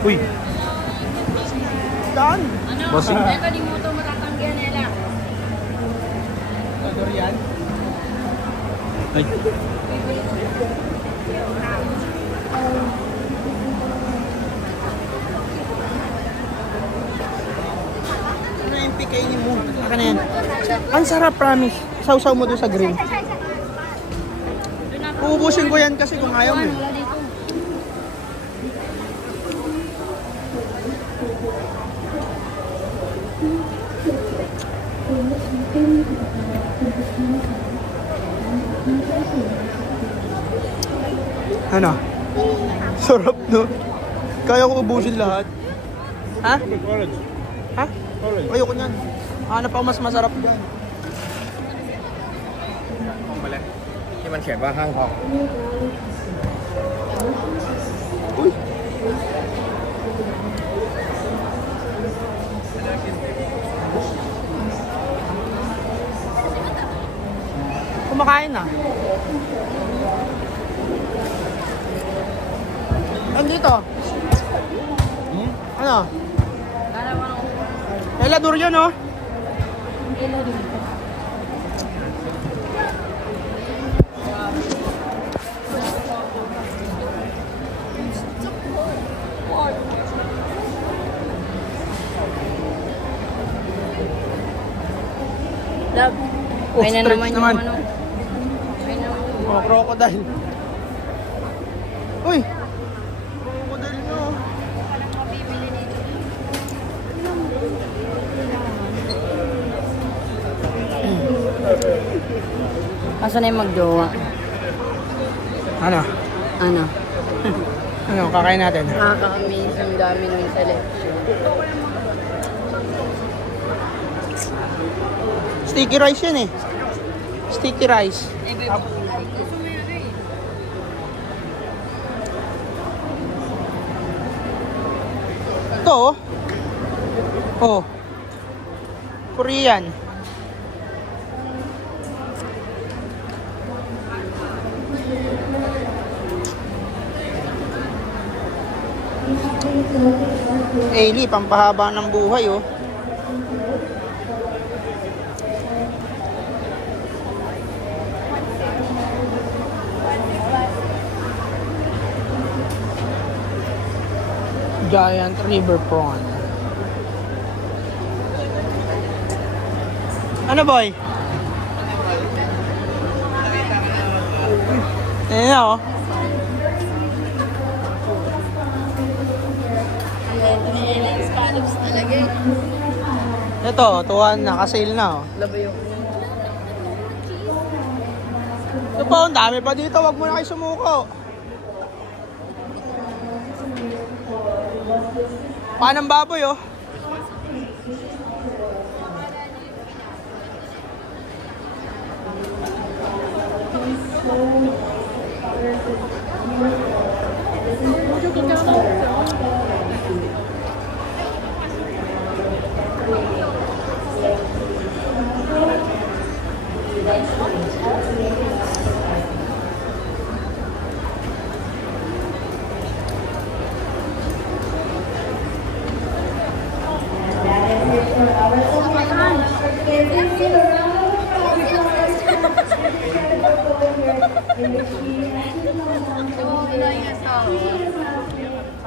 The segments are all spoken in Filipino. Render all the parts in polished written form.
Uy. Saan? Ano? Bossing. Ito, di mo ito matatanggihan nila. Dorian? Ay. Ano yung pikainin mo? Aka na yan. Ang sarap, promise. Sausaw mo doon sa grill. Uubusin ko yan kasi kung ayaw mo. Wala dito. Ano? Sarap, no? Kaya ko ubusin lahat. Ha? Orange. Ha? Ayoko niyan. Hanap ako mas masarap dyan. มาเลยที่มันเขียนว่าข้างคอ Uy! Kumakain na. Andito. Ano? Dalawa ng Ela durian, oh. kilo dito. Love. Oh, Ay na stretch naman yung naman. ano. Ay naman. Oh, crocodile. Uy! Crocodile na, oh. Asa na yung magjowa? Ano? Ano? Ano? Kakain natin. Nakaka-amaze yung dami ng selection. Sticky rice yan, eh. Sticky rice. Ito, oh. Oh. Korean. Ailey, pampahaba ng buhay, oh. Giant river prawn. Ano, boy? Ayan na, oh. Scallops talaga eh. Ito, tuwan, naka-sale na, oh. Laba yung... Ito pa, ang dami pa dito. Wag mo na kayo sumuko. Panang baboy, oh.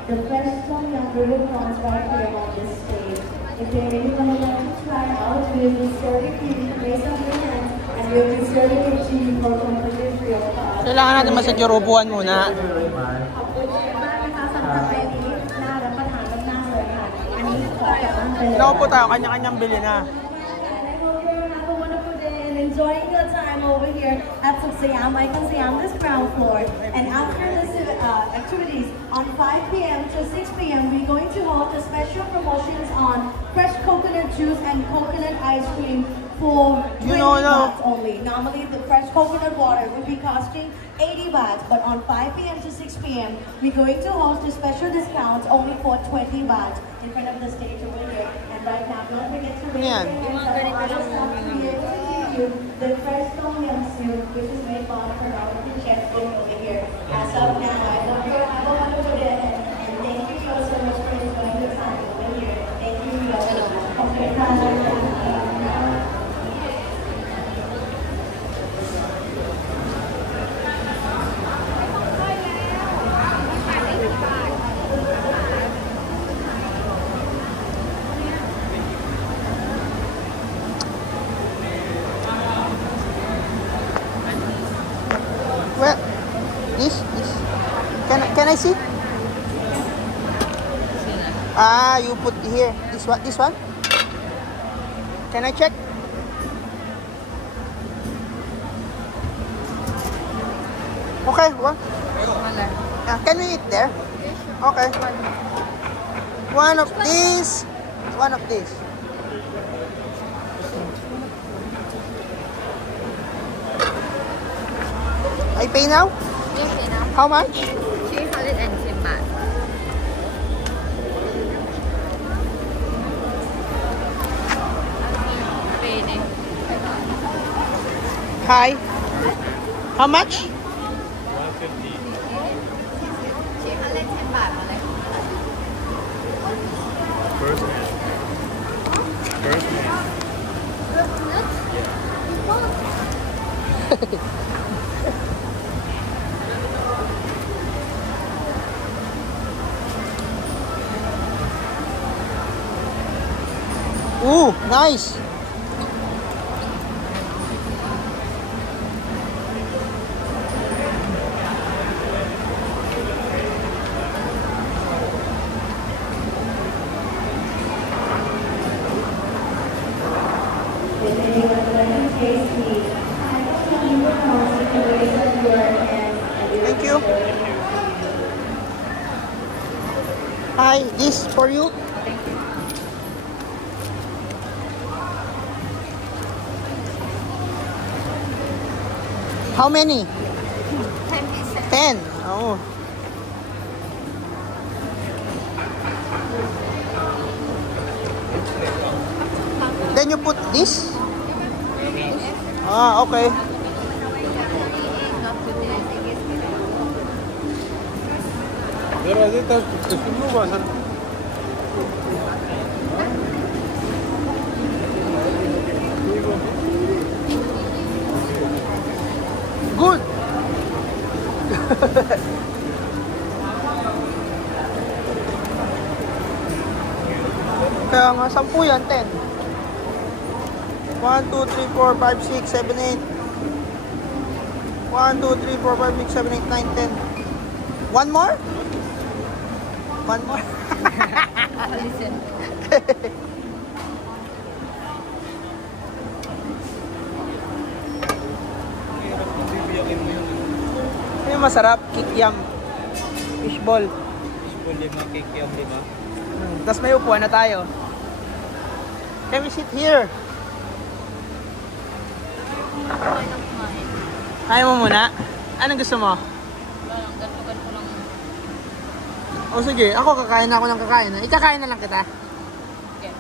The fresh from young river prawns right here on this stage. If you really want to try out, we will be serving you based on your hands, and we will be serving it to you for completely free of cost. Kailangan natin masadyurupuan muna. Nakaupo tayo, kanya-kanyang bili na. Enjoying your time over here at Siam, Icon Siam, this ground floor. And after this activities, on 5 p.m. to 6 p.m., we're going to hold the special promotions on fresh coconut juice and coconut ice cream for 20 bahts only. Normally, the fresh coconut water would be costing 80 bahts, but on 5 p.m. to 6 p.m., we're going to host the special discounts only for 20 bahts in front of the stage over here. And right now, don't forget to raise your hands. The fresh tom yum soup, which is made by our chef over here. As of now, I love you. Have a wonderful day, and thank you so much for This. Can I see? Ah, you put here. This one? This one? Can I check? Okay, what? Can we eat there? Okay. One of these. One of these. I pay now? Okay na. How much? 310 baht. Pwede. Hi. How much? 310 bahtอะไร First man. First man. Ooh, nice. Thank you. Hi, this for you. How many? 10 pieces. 10. Oh. Then you put this? Ah, okay. Jara dito, gusto mo ba? Good. Kaya nga, 10 yan, 10. 1, 2, 3, 4, 5, 6, 7, 8. 1, 2, 3, 4, 5, 6, 7, 8, 9, 10. One more? One more? Listen. Ano yung masarap? Kikiam. Fishball. Fishball, lima, kikiam, lima. Tapos may upuan na tayo. Can we sit here? Kaya mo muna? Anong gusto mo? Ganto lang. O sige, ako kakain na ako ng kakain. Ikakain na lang kita. Okay.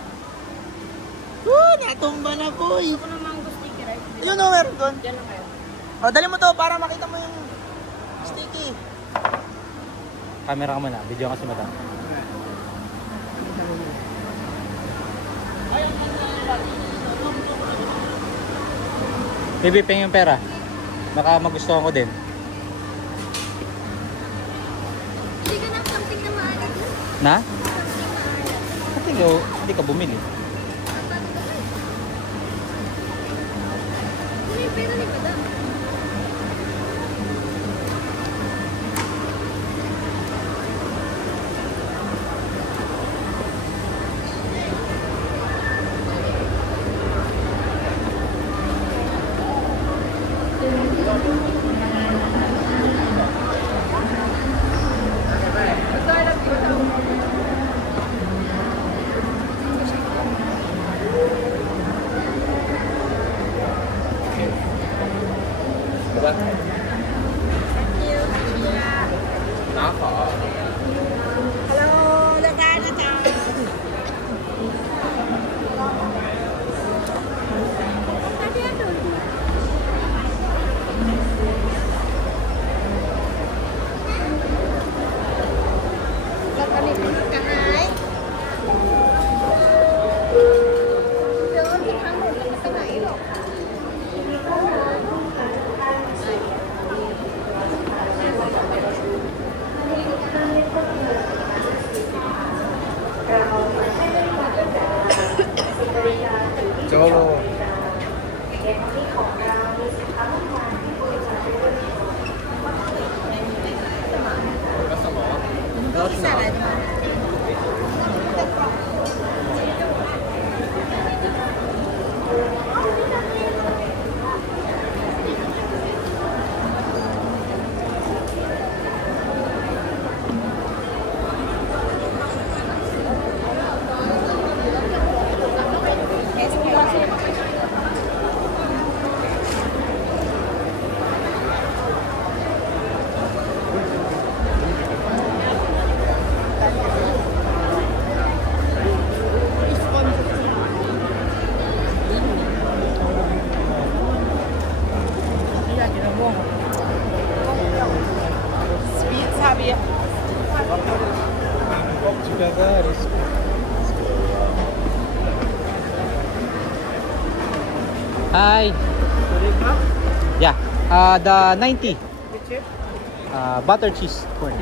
Natumba na po eh. Ako naman gusto sticky rice. Yun o, meron doon. Diyan lang kayo. O, dali mo to para makita mo yung sticky. Camera ka muna, video kasi madam. Baby, pengin yung pera. Baka magustuhan ko din. Hindi ka na something na maalit na. Na? Ba't hindi ka bumili? May pera ni madam. Hi. Yeah. The 90. Butter cheese corn.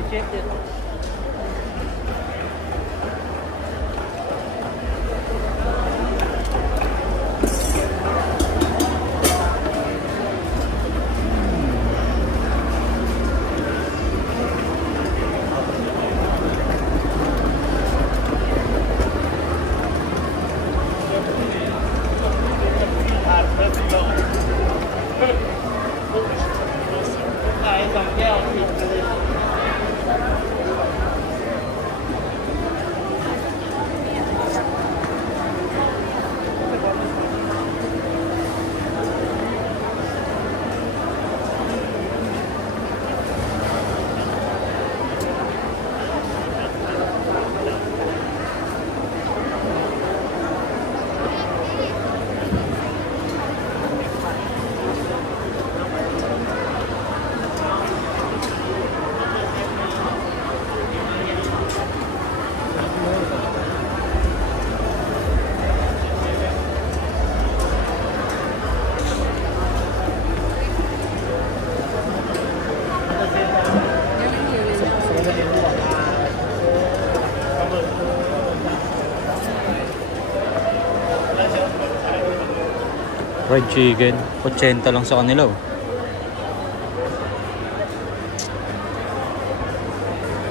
Fried chicken, 80 lang sa kanila. Oh.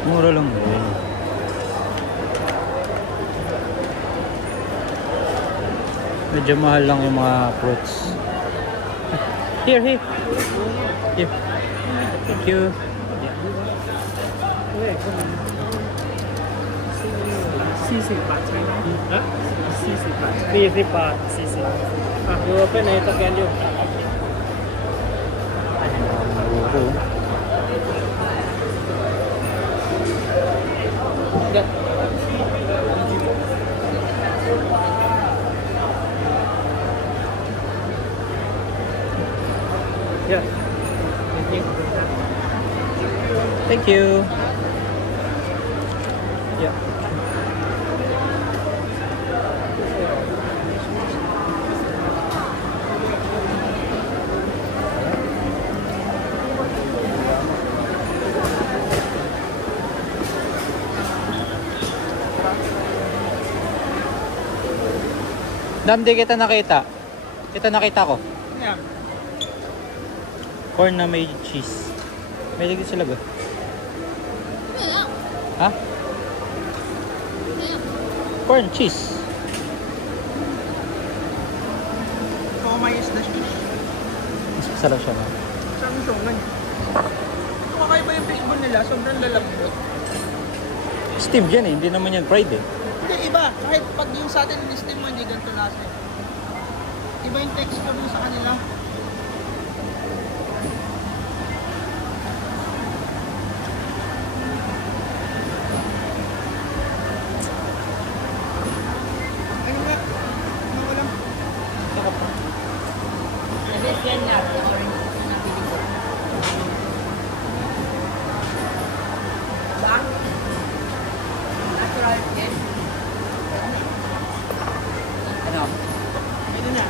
Mura lang din. Medyo mahal lang yung mga fruits. Here. Here. Thank you. You open it again, you. Yeah. Thank you. Yeah. Dam, di kita nakita. Ito nakita ko. Yeah. Corn na may cheese. May lagi sila ba? Wala. Ha? Wala. Corn, cheese. Oh, may isda fish. Mas masarap siya, no? Samsungan. Kakaiba yung fishball nila, sobrang lalambot. Steam yan eh, hindi naman yan fried eh. Hindi, iba. Kahit pag yung sa atin, steam mo, hindi ganito lasa. Iba yung texture mo sa kanila. Ano nga? Ano ko lang? Sarap pa. Ano na?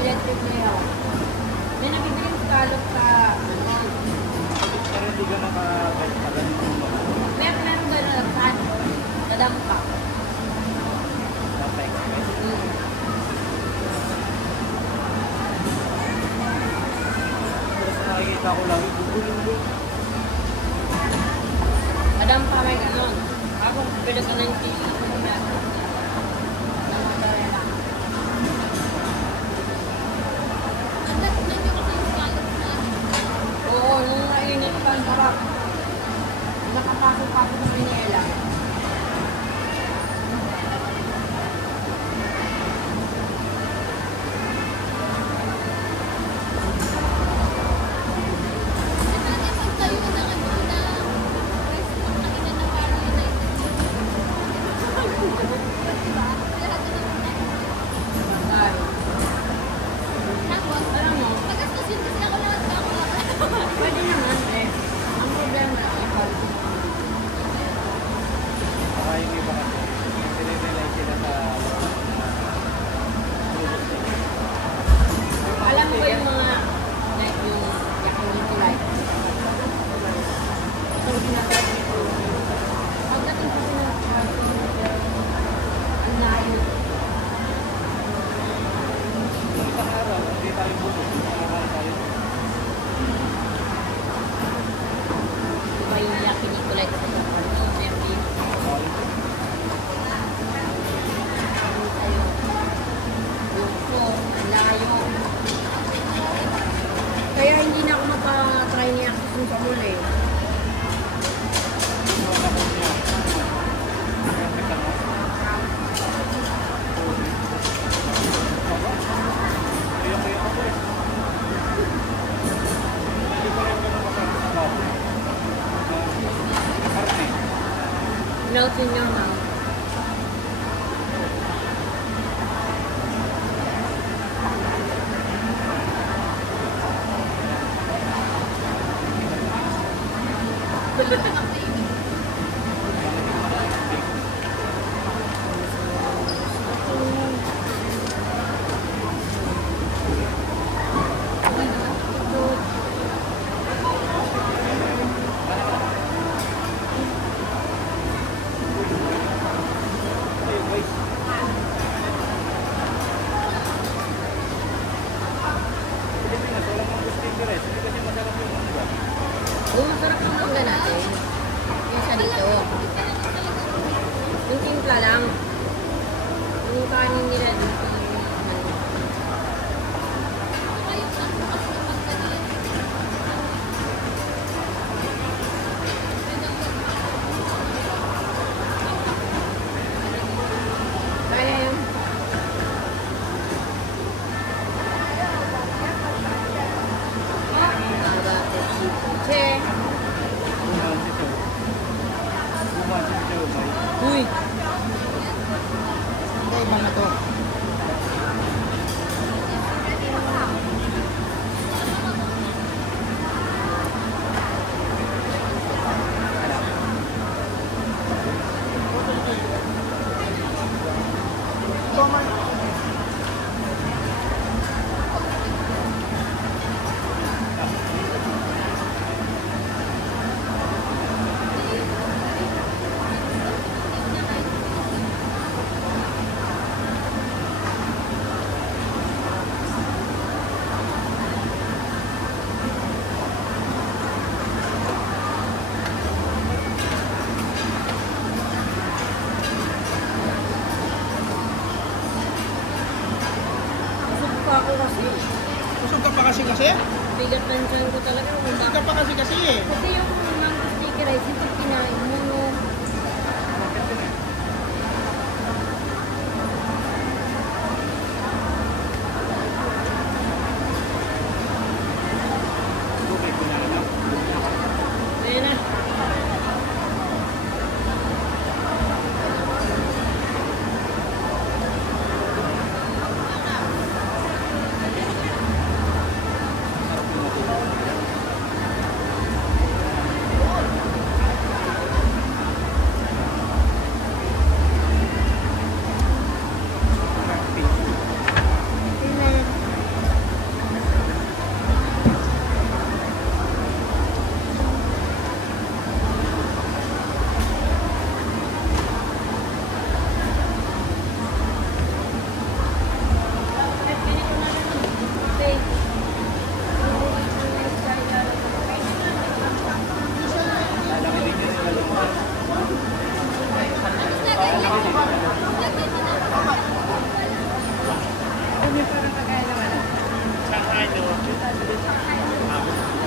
electric na yun. May nabibili yung scallop sa Pero hindi ka nakaganito mo. meron gano'n sa nadampa. Nasa express. Pero sa nakikita ko lang, bubulong. Nadampa may gano'n. Ako, pwede ka ng TV. Oo, nung mainit pa ang sarap. Nakapasok-pasok ng Manila. Alam mo, pwede naman eh. Ang problema, ikaw. Saka yung iba kasi, sinirelay sila sa Alam mo ba yung mga, like yung yakiniku light? Ito yung ginagawa dito. Pagdating ko ang layo. isang araw, hindi tayo bubog. Nakakain tayo. Diba yung yakiniku light sa Japan? Yung memory. Yung po, ang layo. Kaya hindi na ako mapa-try ni Axis sa muli. Melting your mouth. Oh, masarap ang mangga natin. Yung sa dito. Yung timpla lang. Yung kanin nila dito. Kaya yung che. Uy! Okay, iba na to. Ito man. Busog pa ako kasi. Busog ka pa kasi. Bigat ng tiyan ko talaga. Busog ka pa kasi eh. Kasi yung mango sticky rice, ito kinain mo, no? Ayan na.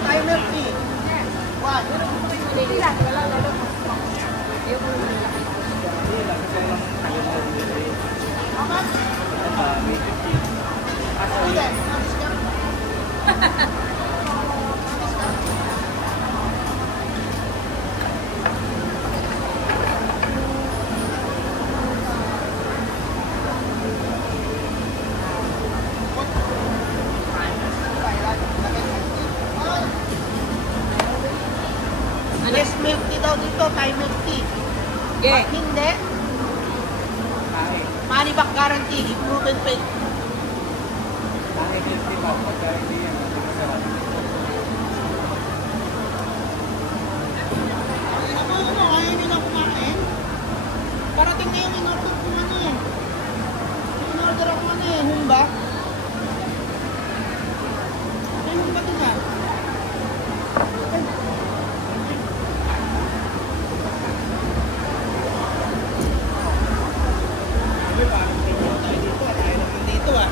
Thai milk tea. What? Yes, milk tea daw dito, Thai milk tea. Yeah. Pag hindi, money back guarantee, improvement pay. Kainin ako kumain. Parating na yung in-order ko ano eh. In-order ako ano eh, humba. May humba din ah. Dito ah.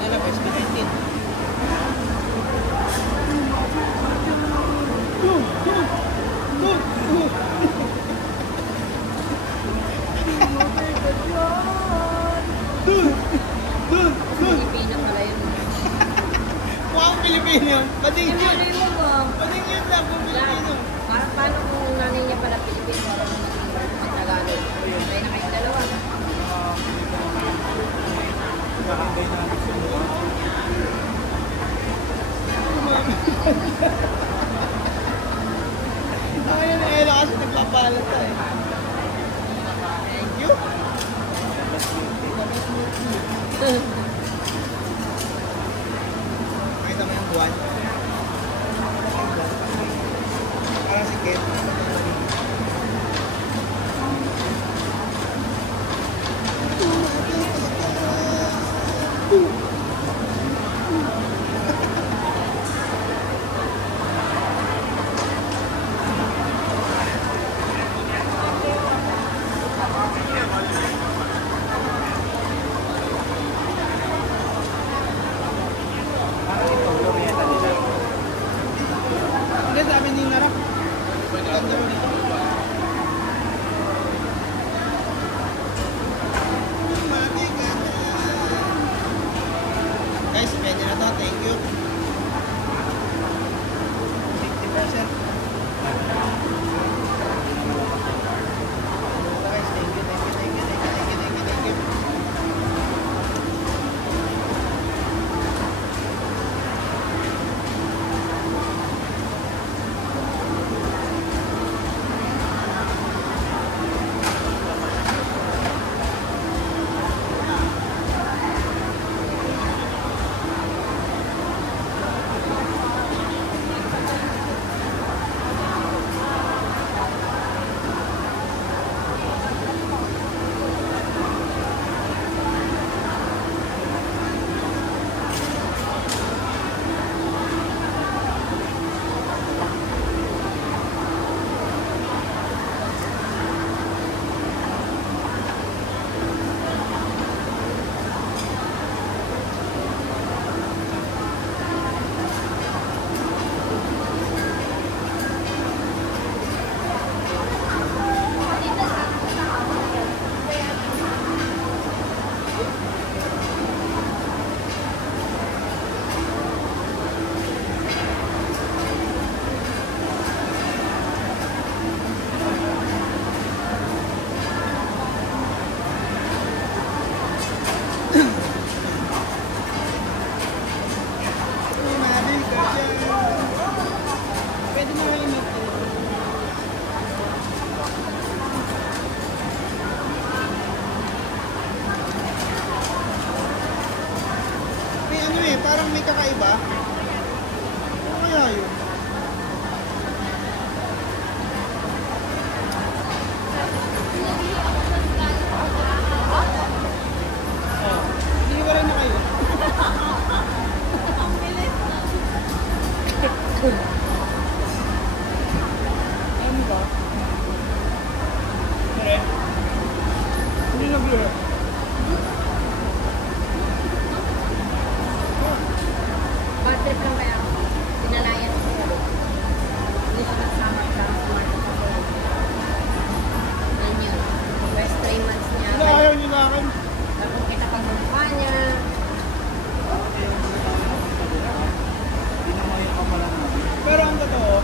Lalabas, pinaitin. Pilipino pala yun. Mukhang Pilipino. Bading Yung yun. ano yun mo? Bading yun lang kung Pilipino. Parang paano kung nanay niya pala Pilipino, parang maging Tagalog. Tayo na kayong dalawa. Ayun na Ella kasi nagpapalat tayo. Thank you. Makita mo yung buwan? Parang si Ken. Hindi, sabi ni Nara. Guys, pwede na to. Thank you. 60%. Guys, thank you, thank you, thank you, thank you, thank you, thank you, thank you. Ano ba? Dire. Hindi na dire. Bad trip lang kaya ako. Pinalayan ko siya. Hindi siya nagsama sa smart ako. Yan yun. First 3 months niya. Hindi ayaw niyo na akin. Tapos kita pag mukha niya. Pero ang totoo,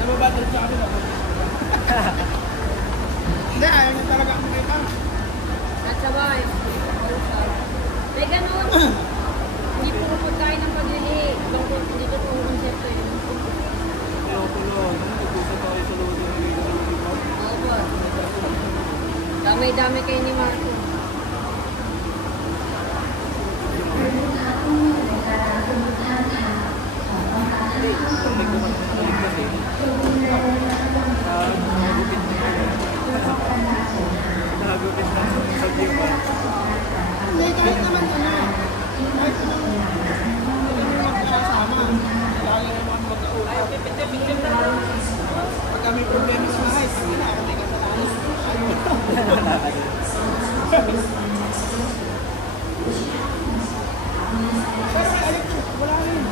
nababattle sa akin ako. Hindi, ayaw niya talaga ang makita. At sabay. May ganun. Hindi puro pagkain ng paglili. Hindi ko puro konsepto yun. Opo. Damay-damay kayo ni Marco. Hindi, kahit naman ano. Kahit naman hindi magkakasama. Lagi naman mag-uusap. Ay, okay, pinte na. Pagka may problema sa bahay, hindi na ako may kasalanan. Pero may electric, wala rin.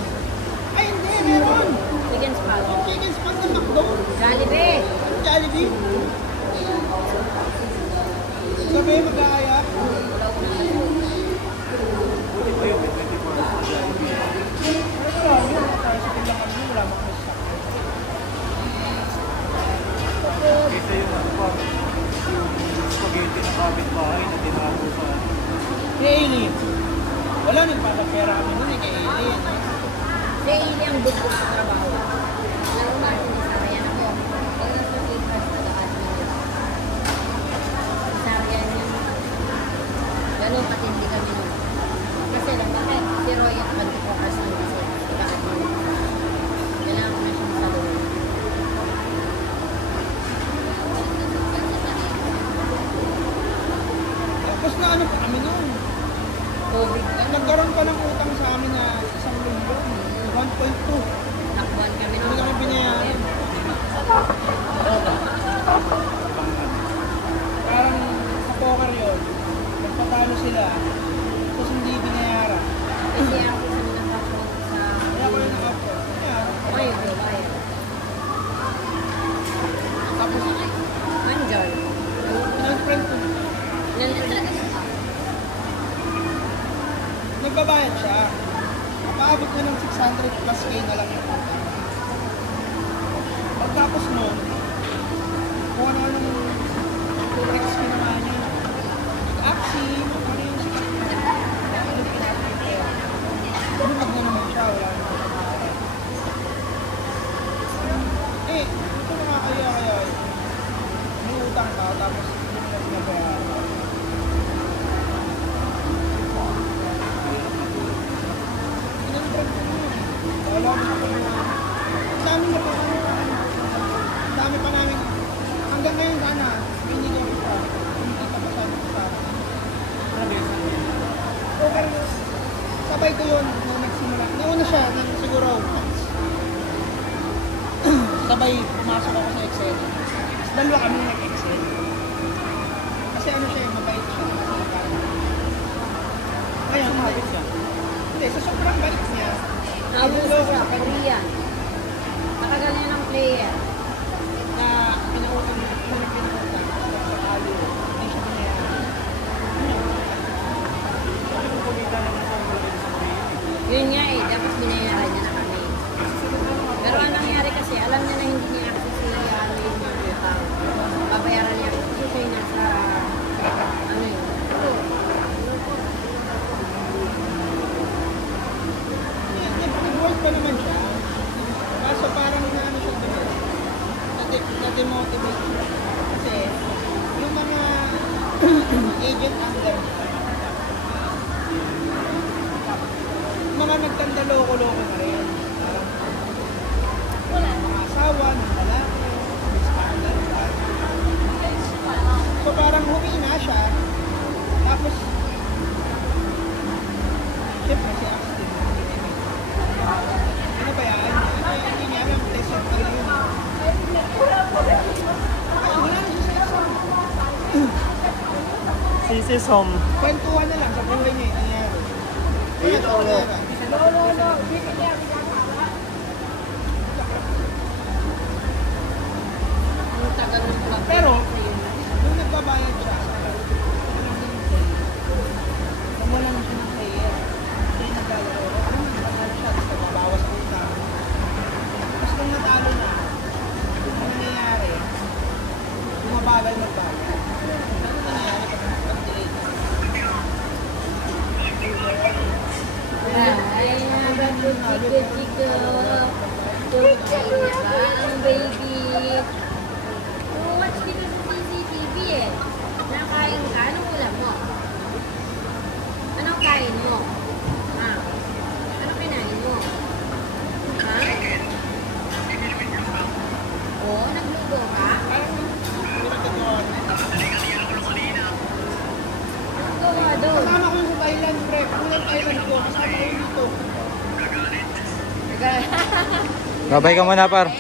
Ay, hindi, meron. Chicken spot. Yung chicken spot ng McDo. Jollibee. Jollibee. Sabi, mag-aaya. Kaysa yung ano pa, yung spaghetti na kapitbahay na tinago sa... Kay Aileen. Wala nagpapapera kami nun eh kay Aileen. Si Ili ang gusto sa trabaho. Alam mo, hindi sarayan ako. Pag nasa papers, nag-admin. Sarayan yun. Ganun katindi kami nun. Kasi lang, bakit? Si Roy at 24 hours lang kasi. Nag-admin. Kailangan ko na siyang saluhin. Tapos na ano pa kami nun. COVID ka. Nagkaroon pa ng utang sa amin na 1,000,000. 1.2. Nakbuhan kami Hindi nun. kami binayaran. Parang sa poker yun. Nagpapalo sila. Tapos hindi binayaran. Kasi ako sa mga kapag sa... Kaya ko yun nakapos. Kaya, Ay, bayad. tapos Andiyan. pinag-friend ko. Nagbabayad siya. Paabot na ng 600 plus K na lang yung utang. Pagtapos nun, kung ano ng XP naman niya. Nag-axi, ano yung sikat niya. Ano pinapit niya. Lumag na naman siya, wala naman siya makakaya. Eh, ito nakakaya. May utang ka, tapos hindi mo na pinabayaran. Dami pa namin. Hanggang ngayon sana, hindi kami pa. Hindi pa kasama sa okay. Sabay ko yun nung nagsimula. Nauna siya, siguro sabay pumasok ako sa Excel. Tapos dalawa kami nag-Excel. Kasi ano siya, mabait siya. Ngayon, mabait siya. Hindi, sa sobrang bait niya. Abuso siya, Korean. Nakagaling ng player. Na pinautang niya, sa kalo, hindi siya binayaran. Yun nga eh, dapat binayaran niya na kami. Pero ang nangyari kasi, alam niya na hindi niya access si ano yung mga utang. Babayaran niya kasi siya yung nasa, ano yun. Nag-work pa naman siya. Kaso parang ano siya doon. Na-demotivate siya. Kasi yung mga agent under siya. Mga nagtanda-loko-loko na rin. Mga asawa, ng lalaki, may scandal pa. So parang humina siya. Tapos, siyempre si Austin. Ano ba yan? is home. Kwentuhan na lang sa buhay niya yung nangyari. Dito, ano? No. Bibigyan. Ang tagal ng vlog. Pero, nung nagbabayad siya, wala na siya ng player. Siya yung naglalaro. Nagbabayad siya, tapos nagbabawas ang utang. Tapos nung natalo na, ang nangyayari, bumabagal magbayad. Ano nangyayari kapag pag-delay na? Ay, chika. Kumain na ba ang baby? Watch dito sa CCTV eh. Nakain ka? Anong ulam mo? Anong kain mo? Ha? Anong kinain mo? Ha? Oo, nagluto ka? Anong gawa doon? Kasama ko yung sa Thailand, pre. Unang Thailand ko, kasama ko yung dito. Babay ka muna, par.